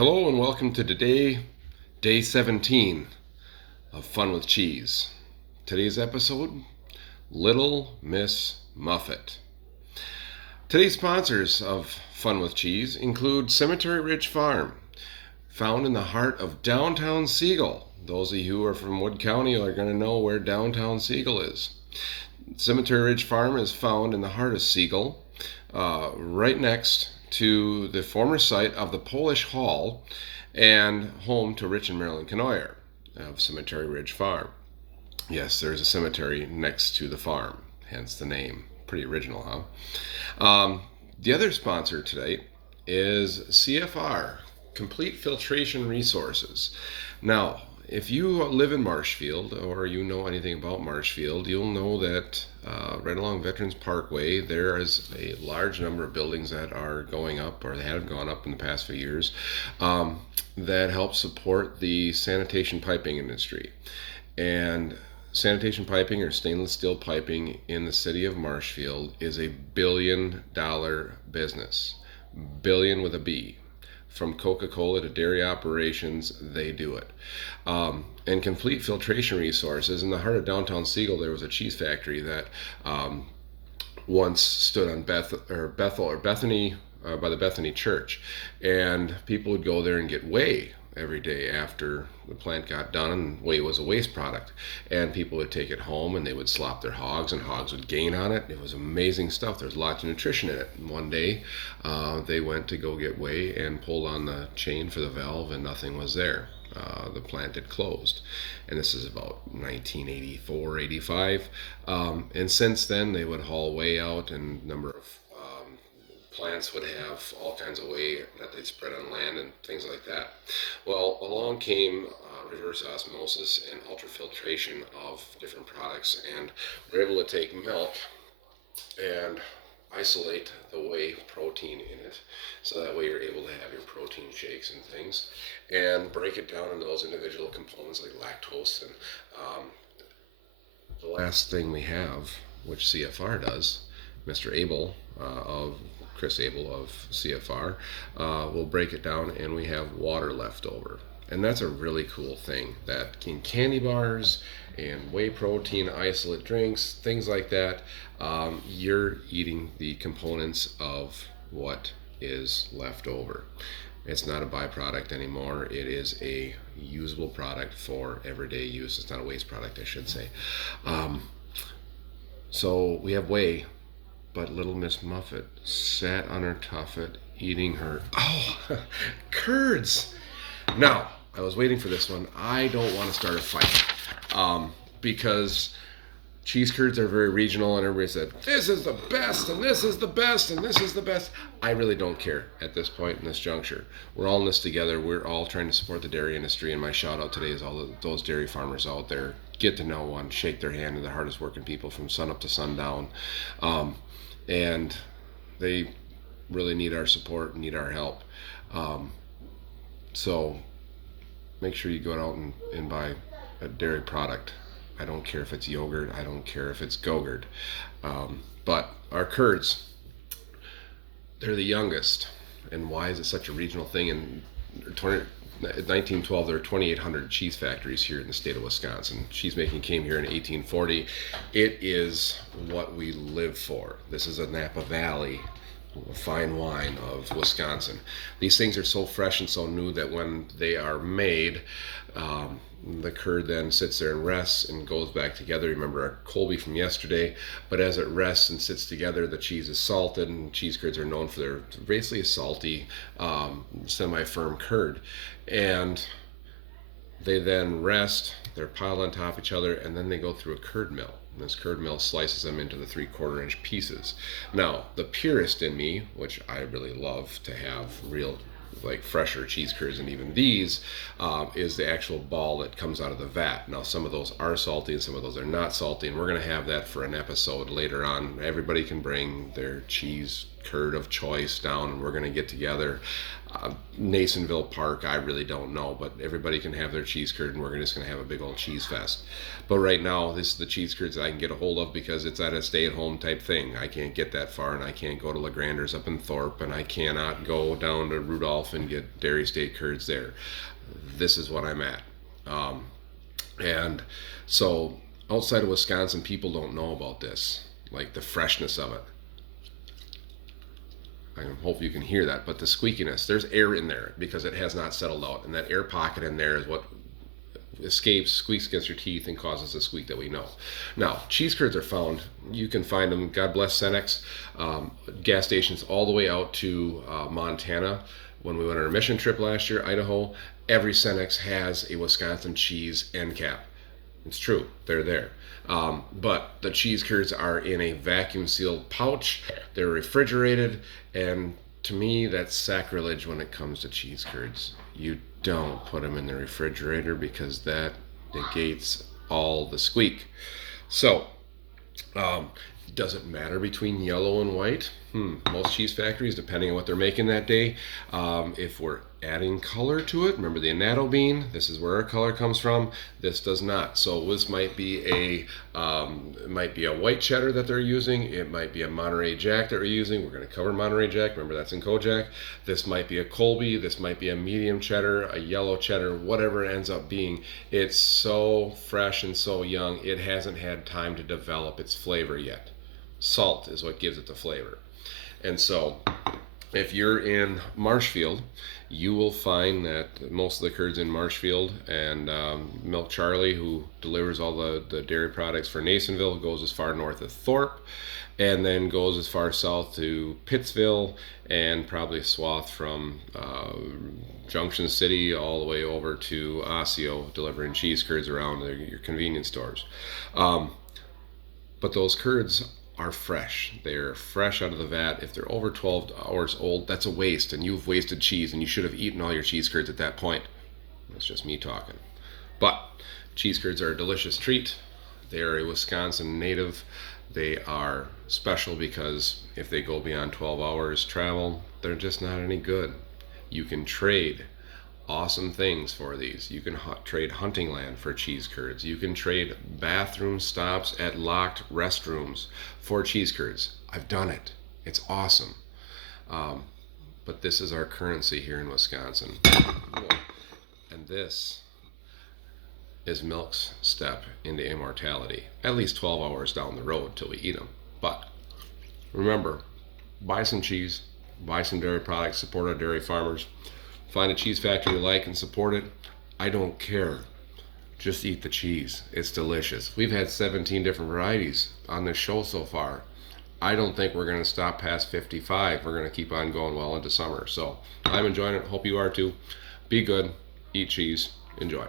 Hello and welcome to today, day 17 of Fun with Cheese. Today's episode, Little Miss Muffet. Today's sponsors of Fun with Cheese include Cemetery Ridge Farm, found in the heart of downtown Siegel. Those of you who are from Wood County are going to know where downtown Siegel is. Cemetery Ridge Farm is found in the heart of Siegel, right next to the former site of the Polish Hall and home to Rich and Marilyn Canoyer of Cemetery Ridge Farm. Yes, there's a cemetery next to the farm, hence the name. Pretty original, huh? The other sponsor today is CFR, Complete Filtration Resources. Now, if you live in Marshfield or you know anything about Marshfield, you'll know that right along Veterans Parkway there is a large number of buildings that are going up or have gone up in the past few years that help support the sanitation piping industry. And sanitation piping or stainless steel piping in the city of Marshfield is a billion-dollar business. Billion with a B. From Coca-Cola to dairy operations, they do it. And Complete Filtration Resources, in the heart of downtown Siegel, there was a cheese factory that once stood on Bethany, by the Bethany Church, and people would go there and get whey every day after the plant got done, and whey was a waste product, and people would take it home and they would slop their hogs and hogs would gain on it. It was amazing stuff. There's lots of nutrition in it. And one day they went to go get whey and pulled on the chain for the valve and nothing was there. The plant had closed, and this is about 1984, 85, and since then they would haul whey out, and a number of plants would have all kinds of whey that they'd spread on land and things like that. Well, along came reverse osmosis and ultrafiltration of different products, and we're able to take milk and isolate the whey protein in it, so that way you're able to have your protein shakes and things, and break it down into those individual components like lactose. And the last thing we have, which CFR does, Mr. Abel of Chris Abel of CFR will break it down, and we have water left over. And that's a really cool thing, that in candy bars and whey protein isolate drinks, things like that, you're eating the components of what is left over. It's not a byproduct anymore. It is a usable product for everyday use. It's not a waste product, I should say. So we have whey, but Little Miss Muffet sat on her tuffet eating her curds. Now, I was waiting for this one. I don't want to start a fight because cheese curds are very regional, and everybody said this is the best and this is the best and this is the best. I really don't care at this point in this juncture. We're all in this together. We're all trying to support the dairy industry, and my shout out today is all those dairy farmers out there. Get to know one, shake their hand, and the hardest working people from sun up to sundown. And they really need our support, need our help. So make sure you go out and buy a dairy product. I don't care if it's yogurt. I don't care if it's Go-Gurt. But our curds, they're the youngest. And why is it such a regional thing? In 1912, there were 2,800 cheese factories here in the state of Wisconsin. Cheese making came here in 1840. It is what we live for. This is a Napa Valley, fine wine of Wisconsin. These things are so fresh and so new that when they are made, the curd then sits there and rests and goes back together. Remember our Colby from yesterday, but as it rests and sits together, the cheese is salted, and cheese curds are known for their basically a salty, semi-firm curd. And they then rest, they're piled on top of each other, and then they go through a curd mill. And this curd mill slices them into the 3/4 inch pieces. Now, the purist in me, which I really love to have real like fresher cheese curds, and even these, is the actual ball that comes out of the vat. Now, some of those are salty and some of those are not salty, and we're going to have that for an episode later on. Everybody can bring their cheese curd of choice down, and we're going to get together Nasonville Park, I really don't know, but everybody can have their cheese curd, and we're just going to have a big old cheese fest. But right now, this is the cheese curds that I can get a hold of because it's at a stay-at-home type thing. I can't get that far, and I can't go to LeGrander's up in Thorpe, and I cannot go down to Rudolph and get Dairy State curds there. This is what I'm at. And so outside of Wisconsin, people don't know about this, like the freshness of it. I hope you can hear that, but the squeakiness, there's air in there because it has not settled out, and that air pocket in there is what escapes, squeaks against your teeth, and causes the squeak that we know. Now, cheese curds are found. You can find them. God bless Cenex. Gas stations all the way out to Montana. When we went on our mission trip last year, Idaho, every Cenex has a Wisconsin cheese end cap. It's true, they're there. But the cheese curds are in a vacuum sealed pouch. They're refrigerated, and to me, that's sacrilege when it comes to cheese curds. You don't put them in the refrigerator because that negates all the squeak. So, does it matter between yellow and white? Most cheese factories, depending on what they're making that day, if we're adding color to it, remember the annatto bean, this is where our color comes from. This does not. So this might be a white cheddar that they're using. It might be a Monterey Jack that we're using. We're going to cover Monterey Jack. Remember, that's in Kojak. This might be a Colby. This might be a medium cheddar, a yellow cheddar, whatever it ends up being. It's so fresh and so young. It hasn't had time to develop its flavor yet. Salt is what gives it the flavor. And so if you're in Marshfield, you will find that most of the curds in Marshfield, and Milk Charlie, who delivers all the dairy products for Nasonville, goes as far north as Thorpe, and then goes as far south to Pittsville, and probably a swath from Junction City all the way over to Osseo, delivering cheese curds around your convenience stores. But those curds are fresh. They're fresh out of the vat. If they're over 12 hours old, that's a waste, and you've wasted cheese, and you should have eaten all your cheese curds at that point. That's just me talking. But cheese curds are a delicious treat. They are a Wisconsin native. They are special because if they go beyond 12 hours travel, they're just not any good. You can trade awesome things for these. You can trade hunting land for cheese curds. You can trade bathroom stops at locked restrooms for cheese curds. I've done it. It's awesome. But this is our currency here in Wisconsin. And this is milk's step into immortality. At least 12 hours down the road till we eat them. But remember, buy some cheese, buy some dairy products, support our dairy farmers. Find a cheese factory you like and support it. I don't care. Just eat the cheese. It's delicious. We've had 17 different varieties on this show so far. I don't think we're going to stop past 55. We're going to keep on going well into summer. So I'm enjoying it. Hope you are too. Be good. Eat cheese. Enjoy.